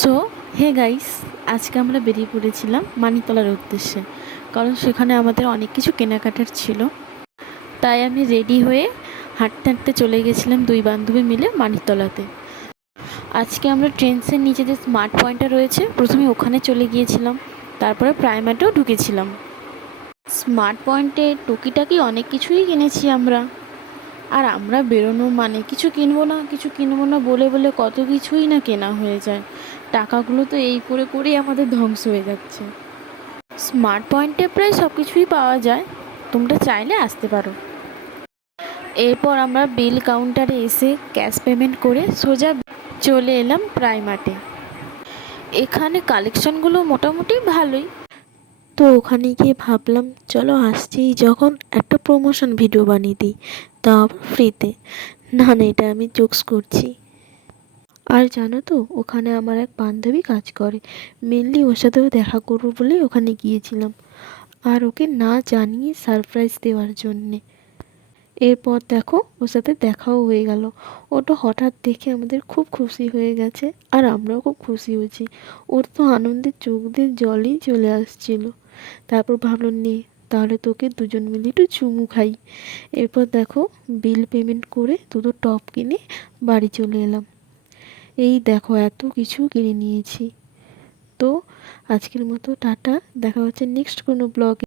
So hey guys, আজকে আমরা বেরিয়ে পড়েছিলাম মানিকতলার উদ্দেশ্যে। কারণ সেখানে আমাদের অনেক কিছু কেনাকাটার ছিল। তাই আমি রেডি হয়ে হাঁটতে হাঁটতে চলে গেছিলাম দুই বান্ধবী মিলে মানিকতলাতে। আজকে আমরা ট্রেন্ডসের নিচে যে স্মার্ট পয়েন্টটা রয়েছে, প্রথমে ওখানে চলে গিয়েছিলাম, তারপরে প্রাইমার্টেও ঢুকেছিলাম। স্মার্ট পয়েন্টে টুকিটাকি অনেক কিছুই কিনেছি আমরা। আর আমরা বেরোনো মানে কিছু কিনবো না কিছু কিনবো না বলে বলে কত কিছুই না কেনা হয়ে যায়। টাকাগুলো তো এই করে করেই আমাদের ধ্বংস হয়ে যাচ্ছে। স্মার্ট পয়েন্টে প্রায় সব কিছুই পাওয়া যায়, তোমরা চাইলে আসতে পারো। এরপর আমরা বিল কাউন্টারে এসে ক্যাশ পেমেন্ট করে সোজা চলে এলাম প্রাইমার্টে। এখানে কালেকশনগুলো মোটামুটি ভালোই। তো ওখানে গিয়ে ভাবলাম চলো আসছি যখন একটা প্রমোশন ভিডিও বানিয়ে দিই, তাও ফ্রিতে। না না, এটা আমি জোকস করছি। আর জানো তো, ওখানে আমার এক বান্ধবী কাজ করে, মেনলি ওর সাথেও দেখা করবো বলেই ওখানে গিয়েছিলাম, আর ওকে না জানিয়ে সারপ্রাইজ দেওয়ার জন্যে। এরপর দেখো ওর সাথে দেখাও হয়ে গেল। ওটা হঠাৎ দেখে আমাদের খুব খুশি হয়ে গেছে, আর আমরাও খুব খুশি হয়েছি। ওর তো আনন্দে চোখ দিয়ে জলই চলে আসছিল। তারপর ভাবলাম নে, তাহলে তোকে দুজন মিলে একটু চুমু খাই। এরপর দেখো বিল পেমেন্ট করে দুটো টপ কিনে বাড়ি চলে এলাম। এই দেখো এত কিছু কিনে নিয়েছি। তো আজকের মতো টাটা, দেখা হচ্ছে নেক্সট কোনো ব্লগে।